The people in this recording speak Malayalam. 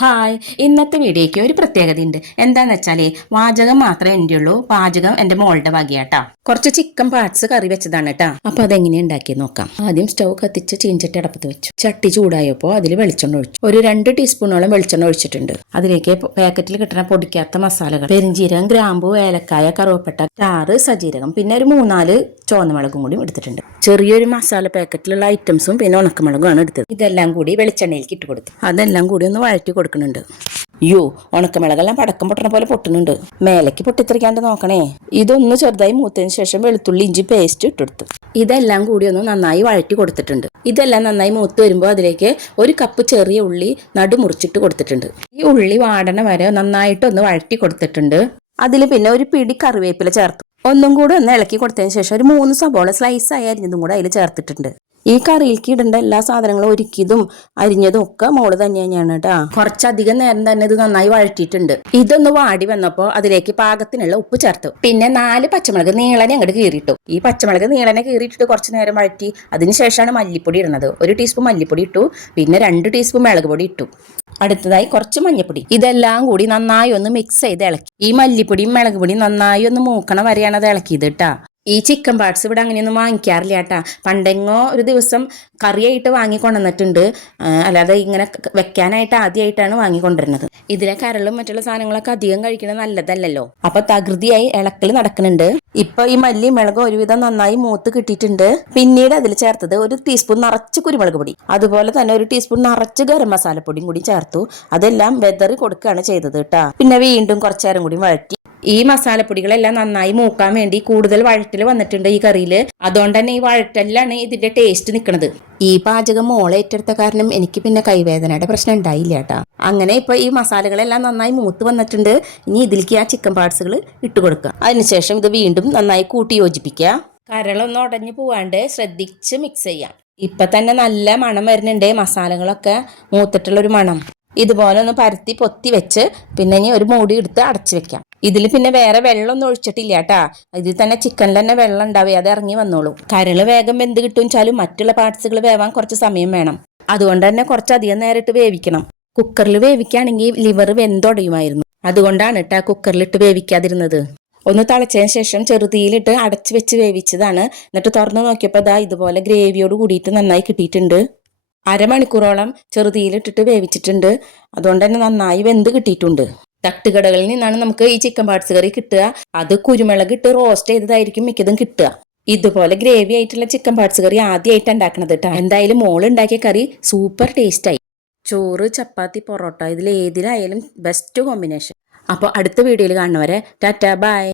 ഹായ്, ഇന്നത്തെ വീഡിയോയ്ക്ക് ഒരു പ്രത്യേകതയുണ്ട്. എന്താന്ന് വെച്ചാല് വാചകം മാത്രമേ എൻ്റെ ഉള്ളൂ, പാചകം എൻ്റെ മോളുടെ വകയാട്ടാ. കുറച്ച് ചിക്കൻ പാർട്സ് കറി വെച്ചതാണ് കേട്ടാ. അപ്പൊ അതെങ്ങനെ ഉണ്ടാക്കി നോക്കാം. ആദ്യം സ്റ്റൗ കത്തിച്ച് ചീഞ്ചട്ടി അടപ്പത്ത് വെച്ചു. ചട്ടി ചൂടായപ്പോൾ അതിൽ വെളിച്ചെണ്ണ ഒഴിച്ചു. ഒരു 2 ടീസ്പൂണോളം വെളിച്ചെണ്ണ ഒഴിച്ചിട്ടുണ്ട്. അതിലേക്ക് പാക്കറ്റിൽ കിട്ടുന്ന പൊടിക്കാത്ത മസാലകൾ: പെരിഞ്ചീരകം, ഗ്രാമ്പൂ, ഏലക്കായ, കറുവപ്പട്ട, ചാറ്, സജീരകം, പിന്നെ ഒരു 3-4 ചുവന്നമുളകും കൂടി എടുത്തിട്ടുണ്ട്. ചെറിയൊരു മസാല പാക്കറ്റിലുള്ള ഐറ്റംസും പിന്നെ ഉണക്കമുളകുമാണ് എടുത്തത്. ഇതെല്ലാം കൂടി വെളിച്ചെണ്ണയിലേക്ക് ഇട്ട് കൊടുത്തു. അതെല്ലാം കൂടി ഒന്ന് വഴറ്റി കൊടുക്കുന്നുണ്ട്. ഉണക്കമുളകെല്ലാം പടക്കം പൊട്ടണ പോലെ പൊട്ടുന്നുണ്ട്. മേലേക്ക് പൊട്ടിത്തെറിക്കാണ്ട് നോക്കണേ. ഇതൊന്ന് ചെറുതായി മൂത്തതിന് ശേഷം വെളുത്തുള്ളി ഇഞ്ചി പേസ്റ്റ് ഇട്ടെടുത്തു. ഇതെല്ലാം കൂടി ഒന്ന് നന്നായി വഴറ്റി കൊടുത്തിട്ടുണ്ട്. ഇതെല്ലാം നന്നായി മൂത്ത് വരുമ്പോൾ അതിലേക്ക് 1 കപ്പ് ചെറിയ ഉള്ളി നടുമുറിച്ചിട്ട് കൊടുത്തിട്ടുണ്ട്. ഈ ഉള്ളി വാടണ വരെ നന്നായിട്ടൊന്ന് വഴറ്റി കൊടുത്തിട്ടുണ്ട്. അതിൽ പിന്നെ ഒരു പിടി കറിവേപ്പില ചേർത്തു. ഒന്നും കൂടി ഒന്ന് ഇളക്കി കൊടുത്തതിന് ശേഷം ഒരു 3 സബോള സ്ലൈസായി അരിഞ്ഞതും കൂടെ അതിൽ ചേർത്തിട്ടുണ്ട്. ഈ കറിയിലേക്ക് ഇടേണ്ട എല്ലാ സാധനങ്ങളും ഒരുക്കിയതും അരിഞ്ഞതും ഒക്കെ മോള് തന്നെയാണ് കേട്ടാ. കുറച്ചധികം നേരം തന്നെ ഇത് നന്നായി വഴറ്റിയിട്ടുണ്ട്. ഇതൊന്ന് വാടി വന്നപ്പോൾ അതിലേക്ക് പാകത്തിനുള്ള ഉപ്പ് ചേർത്തു. പിന്നെ 4 പച്ചമുളക് നീളനെ അങ്ങോട്ട് കീറിയിട്ടു. ഈ പച്ചമുളക് നീളനെ കീറിയിട്ടിട്ട് കുറച്ച് നേരം വഴറ്റി അതിനുശേഷമാണ് മല്ലിപ്പൊടി ഇടുന്നത്. 1 ടീസ്പൂൺ മല്ലിപ്പൊടി ഇട്ടു. പിന്നെ 2 ടീസ്പൂൺ മുളക് പൊടി ഇട്ടു. അടുത്തതായി കുറച്ച് മഞ്ഞപ്പൊടി. ഇതെല്ലാം കൂടി നന്നായി ഒന്ന് മിക്സ് ചെയ്ത് ഇളക്കി. ഈ മല്ലിപ്പൊടിയും മുളക് പൊടിയും നന്നായി ഒന്ന് മൂക്കണ വരെയാണ് അത് ഇളക്കിയത് കേട്ടാ. ഈ ചിക്കൻ പാർട്സ് ഇവിടെ അങ്ങനെയൊന്നും വാങ്ങിക്കാറില്ല കേട്ടാ. പണ്ടെങ്ങോ ഒരു ദിവസം കറിയായിട്ട് വാങ്ങിക്കൊണ്ടുവന്നിട്ടുണ്ട്. അല്ലാതെ ഇങ്ങനെ വെക്കാനായിട്ട് ആദ്യമായിട്ടാണ് വാങ്ങിക്കൊണ്ടിരുന്നത്. ഇതിലെ കരളും മറ്റുള്ള സാധനങ്ങളൊക്കെ അധികം കഴിക്കുന്നത് നല്ലതല്ലല്ലോ. അപ്പൊ തകൃതിയായി ഇളക്കൽ നടക്കുന്നുണ്ട്. ഇപ്പൊ ഈ മല്ലി മുളക് ഒരുവിധം നന്നായി മൂത്ത് കിട്ടിയിട്ടുണ്ട്. പിന്നീട് അതിൽ ചേർത്തത് 1 ടീസ്പൂൺ നിറച്ച് കുരുമുളക് പൊടി, അതുപോലെ തന്നെ 1 ടീസ്പൂൺ നിറച്ച് ഗരം മസാലപ്പൊടിയും കൂടി ചേർത്തു. അതെല്ലാം വെതറി കൊടുക്കുകയാണ് ചെയ്തത് കേട്ടാ. പിന്നെ വീണ്ടും കുറച്ചു നേരം കൂടി വഴറ്റി. ഈ മസാലപ്പൊടികളെല്ലാം നന്നായി മൂക്കാൻ വേണ്ടി കൂടുതൽ വഴറ്റൽ വന്നിട്ടുണ്ട് ഈ കറിയിൽ. അതുകൊണ്ട് തന്നെ ഈ വഴറ്റലിലാണ് ഇതിന്റെ ടേസ്റ്റ് നിൽക്കുന്നത്. ഈ പാചകം മോളെ ഏറ്റെടുത്ത കാരണം എനിക്ക് പിന്നെ കൈവേദനയുടെ പ്രശ്നം ഉണ്ടായില്ല കേട്ടാ. അങ്ങനെ ഇപ്പൊ ഈ മസാലകളെല്ലാം നന്നായി മൂത്ത് വന്നിട്ടുണ്ട്. ഇനി ഇതിലേക്ക് ആ ചിക്കൻ പാർട്സുകൾ ഇട്ട് കൊടുക്കുക. അതിനുശേഷം ഇത് വീണ്ടും നന്നായി കൂട്ടി യോജിപ്പിക്കുക. കരളൊന്നും ഉടഞ്ഞു പോവാണ്ട് ശ്രദ്ധിച്ച് മിക്സ് ചെയ്യാം. ഇപ്പൊ തന്നെ നല്ല മണം വരുന്നുണ്ട്. മസാലകളൊക്കെ മൂത്തിട്ടുള്ളൊരു മണം. ഇതുപോലെ ഒന്ന് പരത്തി പൊത്തി വെച്ച് പിന്നെ ഇനി ഒരു മൂടി എടുത്ത് അടച്ചു വെക്കാം. ഇതിൽ പിന്നെ വേറെ വെള്ളമൊന്നും ഒഴിച്ചിട്ടില്ല കേട്ടാ. ഇതിൽ തന്നെ ചിക്കനിൽ തന്നെ വെള്ളം ഉണ്ടാവേ, അത് ഇറങ്ങി വന്നോളൂ. കരള് വേഗം വെന്ത് കിട്ടുമെച്ചാലും മറ്റുള്ള പാർട്സുകൾ വേവാൻ കുറച്ച് സമയം വേണം. അതുകൊണ്ട് തന്നെ കുറച്ചധികം നേരിട്ട് വേവിക്കണം. കുക്കറിൽ വേവിക്കുകയാണെങ്കിൽ ലിവർ വെന്തൊടയുമായിരുന്നു. അതുകൊണ്ടാണ് കേട്ടാ കുക്കറിലിട്ട് വേവിക്കാതിരുന്നത്. ഒന്ന് തിളച്ചതിന് ശേഷം ചെറുതീയിലിട്ട് അടച്ചു വെച്ച് വേവിച്ചതാണ്. എന്നിട്ട് തുറന്നു നോക്കിയപ്പോൾ ദാ ഇതുപോലെ ഗ്രേവിയോട് കൂടിയിട്ട് നന്നായി കിട്ടിയിട്ടുണ്ട്. അരമണിക്കൂറോളം ചെറുതീയിലിട്ടിട്ട് വേവിച്ചിട്ടുണ്ട്. അതുകൊണ്ട് തന്നെ നന്നായി വെന്ത് കിട്ടിയിട്ടുണ്ട്. തട്ടുകടകളിൽ നിന്നാണ് നമുക്ക് ഈ ചിക്കൻ പാർട്സ് കറി കിട്ടുക. അത് കുരുമുളക് ഇട്ട് റോസ്റ്റ് ചെയ്തതായിരിക്കും മിക്കതും കിട്ടുക. ഇതുപോലെ ഗ്രേവി ആയിട്ടുള്ള ചിക്കൻ പാർട്സ് കറി ആദ്യമായിട്ട് ഉണ്ടാക്കണത് കേട്ടോ. എന്തായാലും മോള് ഉണ്ടാക്കിയ കറി സൂപ്പർ ടേസ്റ്റായി. ചോറ്, ചപ്പാത്തി, പൊറോട്ട ഇതിൽ ഏതിലായാലും ബെസ്റ്റ് കോമ്പിനേഷൻ. അപ്പോൾ അടുത്ത വീഡിയോയിൽ കാണുന്നവരെ ടാറ്റാ ബൈ.